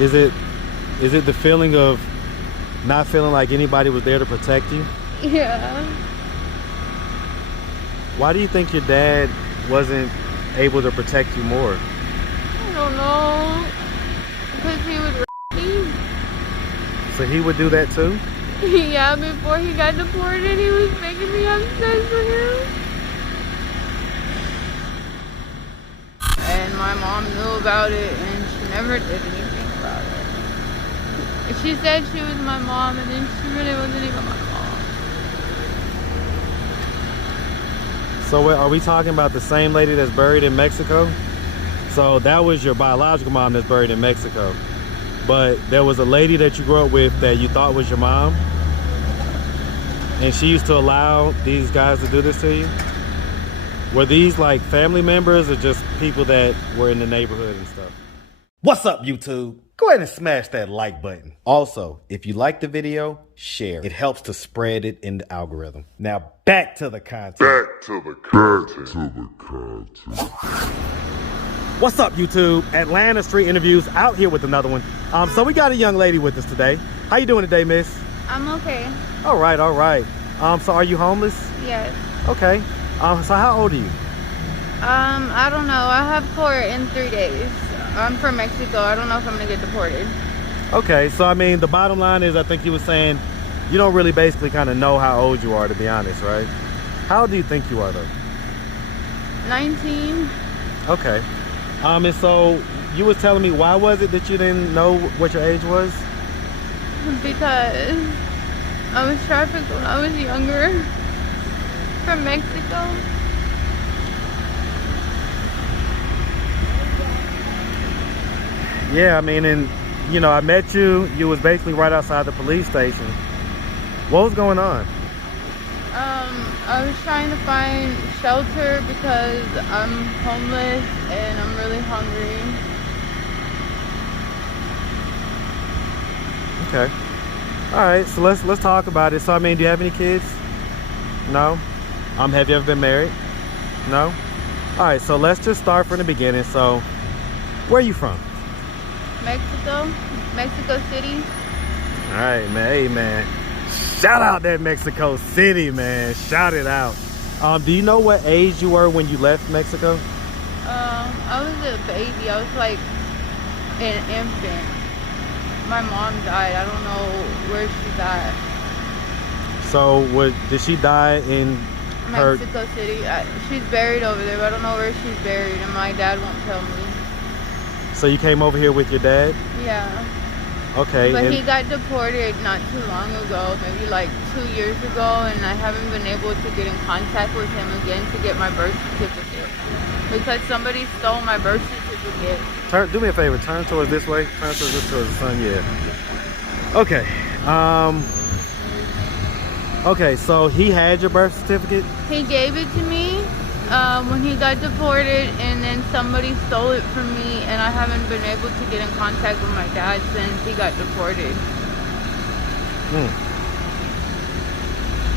Is it the feeling of not feeling like anybody was there to protect you? Yeah. Why do you think your dad wasn't able to protect you more? I don't know. Because he would me. So he would do that too? Yeah, before he got deported, he was making me have sex with him. And my mom knew about it, and she never did anything about it. She said she was my mom, and then she really wasn't even my mom. So are we talking about the same lady that's buried in Mexico? So that was your biological mom that's buried in Mexico. But there was a lady that you grew up with that you thought was your mom, and she used to allow these guys to do this to you? Were these like family members or just people that were in the neighborhood and stuff? What's up, YouTube? Go ahead and smash that like button. Also, if you like the video, share. It helps to spread it in the algorithm. Now back to the content. What's up, YouTube? Atlanta Street Interviews out here with another one. So we got a young lady with us today. How you doing today, miss? I'm okay. All right, all right. So are you homeless? Yes. Okay. So how old are you? I don't know. I have court in 3 days. I'm from Mexico. I don't know if I'm gonna get deported. Okay, so I mean, the bottom line is I think you were saying you don't really basically kind of know how old you are, to be honest, right? How old do you think you are, though? 19. Okay. And so you was telling me, why was it that you didn't know what your age was? Because I was trafficked when I was younger from Mexico. Yeah, I mean, and you know, I met you. You was basically right outside the police station. What was going on? I was trying to find shelter because I'm homeless and I'm really hungry. Okay. All right, so let's talk about it. So I mean, do you have any kids? No. Have you ever been married? No. All right, so let's just start from the beginning. So, where are you from? Mexico City. All right, man. Hey, man. Shout out that Mexico City, man. Shout it out. Do you know what age you were when you left Mexico? I was a baby. I was like an infant. My mom died. I don't know where she's at. So, did she die in Mexico City? She's buried over there, but I don't know where she's buried, and my dad won't tell me. So you came over here with your dad? Yeah. Okay. But he got deported not too long ago, maybe like 2 years ago, and I haven't been able to get in contact with him again to get my birth certificate because somebody stole my birth certificate. Do me a favor, turn towards this way. Turn towards the sun, yeah. Okay. Okay, so he had your birth certificate? He gave it to me when he got deported, and then somebody stole it from me, and I haven't been able to get in contact with my dad since he got deported.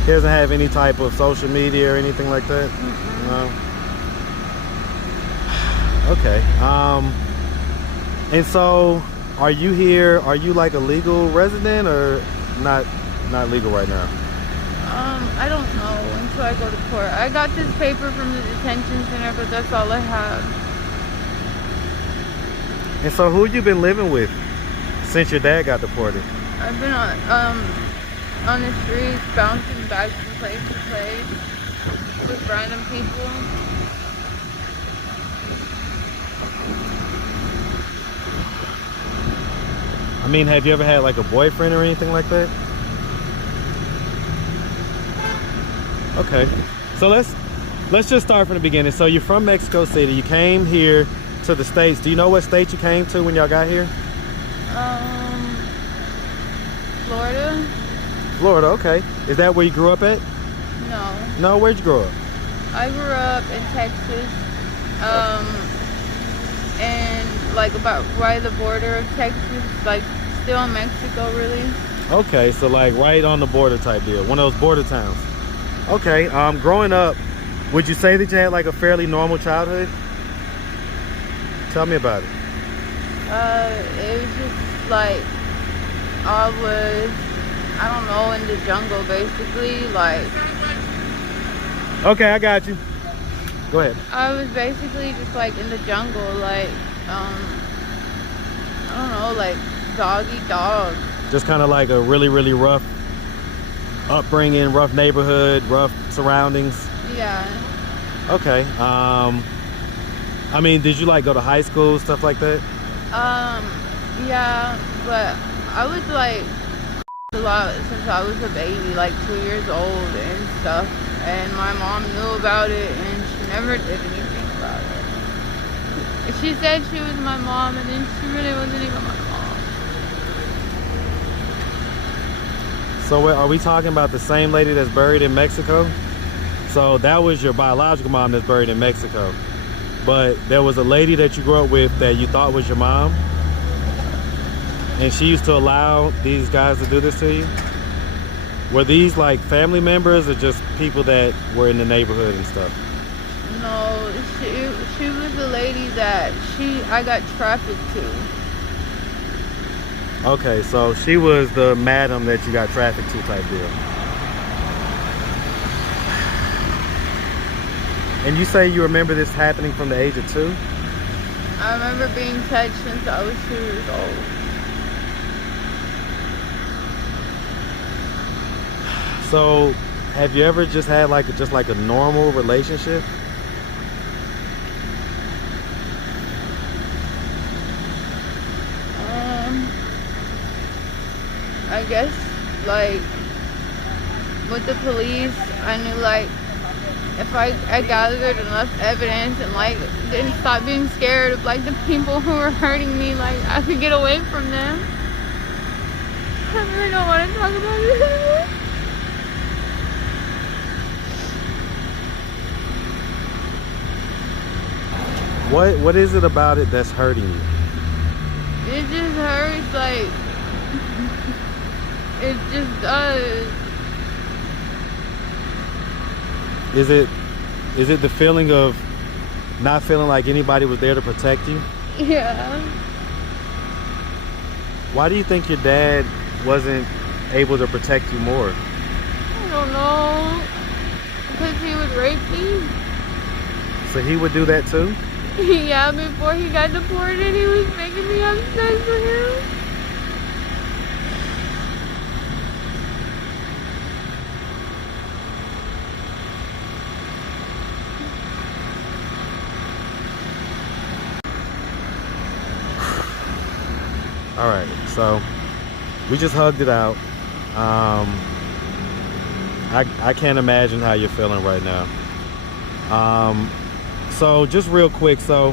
He doesn't have any type of social media or anything like that? No. Okay. And so are you here, are you like a legal resident or not legal right now? I don't know until I go to court. I got this paper from the detention center, but that's all I have. And so who you been living with since your dad got deported? I've been on the streets, bouncing back from place to place with random people. I mean, have you ever had like a boyfriend or anything like that? Okay, so let's just start from the beginning. So you're from Mexico City. You came here to the States. Do you know what state you came to when y'all got here? Florida. Florida, okay. Is that where you grew up at? No. No, where'd you grow up? I grew up in Texas. And like about right at the border of Texas, like still in Mexico, really. Okay, so like right on the border type deal. One of those border towns. Okay, growing up, would you say that you had like a fairly normal childhood? Tell me about it. It was just like, I don't know, in the jungle, basically. Like, Okay, I got you. Go ahead. I was basically just, like, in the jungle, like, I don't know, like, doggy dog. Just kind of like a really, really rough upbringing, rough neighborhood, rough surroundings. Yeah. Okay. I mean, did you like go to high school, stuff like that? Yeah, but I was, like, a lot since I was a baby, like 2 years old and stuff. And my mom knew about it, and she never did anything about it. She said she was my mom, and then she really wasn't even my mom. So are we talking about the same lady that's buried in Mexico? So that was your biological mom that's buried in Mexico. But there was a lady that you grew up with that you thought was your mom, and she used to allow these guys to do this to you? Were these like family members or just people that were in the neighborhood and stuff? No, she was a lady that I got trafficked to. Okay, so she was the madam that you got trafficked to type deal. And you say you remember this happening from the age of 2? I remember being touched since I was 2 years old. So, have you ever just had like a normal relationship? I guess, like, with the police, I knew, like, if I gathered enough evidence and, like, didn't stop being scared of, like, the people who were hurting me, like, I could get away from them. I really don't want to talk about it anymore. What is it about it that's hurting you? It just hurts, like, it just does. Is it the feeling of not feeling like anybody was there to protect you? Yeah. Why do you think your dad wasn't able to protect you more? I don't know. Because he would rape me. So he would do that too? Yeah, before he got deported, he was making me have sex with him. All right, so we just hugged it out. I can't imagine how you're feeling right now. So just real quick, so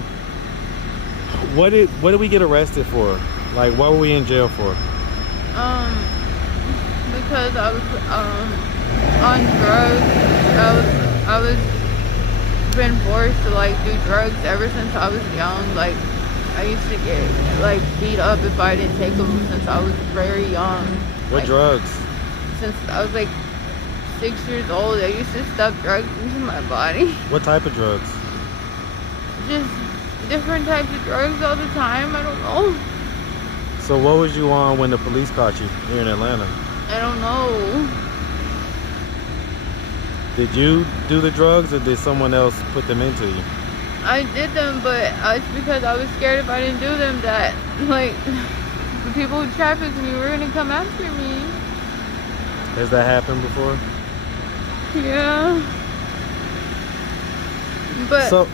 what did we get arrested for? Like, what were we in jail for? Because I was on drugs. I was been forced to, like, do drugs ever since I was young. Like, I used to get, like, beat up if I didn't take them since I was very young. What like, drugs? Since I was like 6 years old, I used to stuff drugs into my body. What type of drugs? Just different types of drugs all the time. I don't know. So what was you on when the police caught you here in Atlanta? I don't know. Did you do the drugs or did someone else put them into you? I did them, but it's because I was scared if I didn't do them that, like, the people who trafficked me were gonna come after me. Has that happened before? Yeah. But So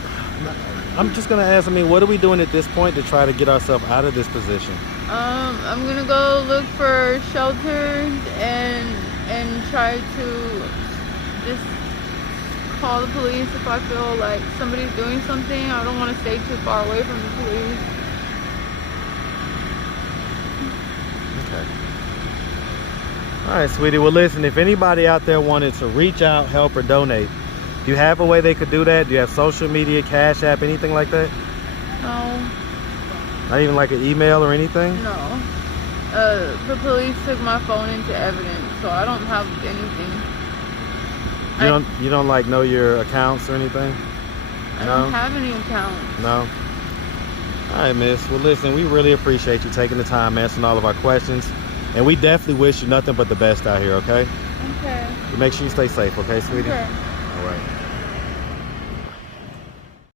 I'm just gonna ask, I mean, what are we doing at this point to try to get ourselves out of this position? I'm gonna go look for shelters and try to just call the police if I feel like somebody's doing something. I don't want to stay too far away from the police. Okay. All right, sweetie. Well, listen, if anybody out there wanted to reach out, help, or donate, do you have a way they could do that? Do you have social media, Cash App, anything like that? No. Not even like an email or anything? No. The police took my phone into evidence, so I don't have anything. You don't like know your accounts or anything? I don't have any accounts. No? All right, miss. Well, listen, we really appreciate you taking the time answering all of our questions. And we definitely wish you nothing but the best out here, okay? Okay. Make sure you stay safe, okay, sweetie? Okay. All right.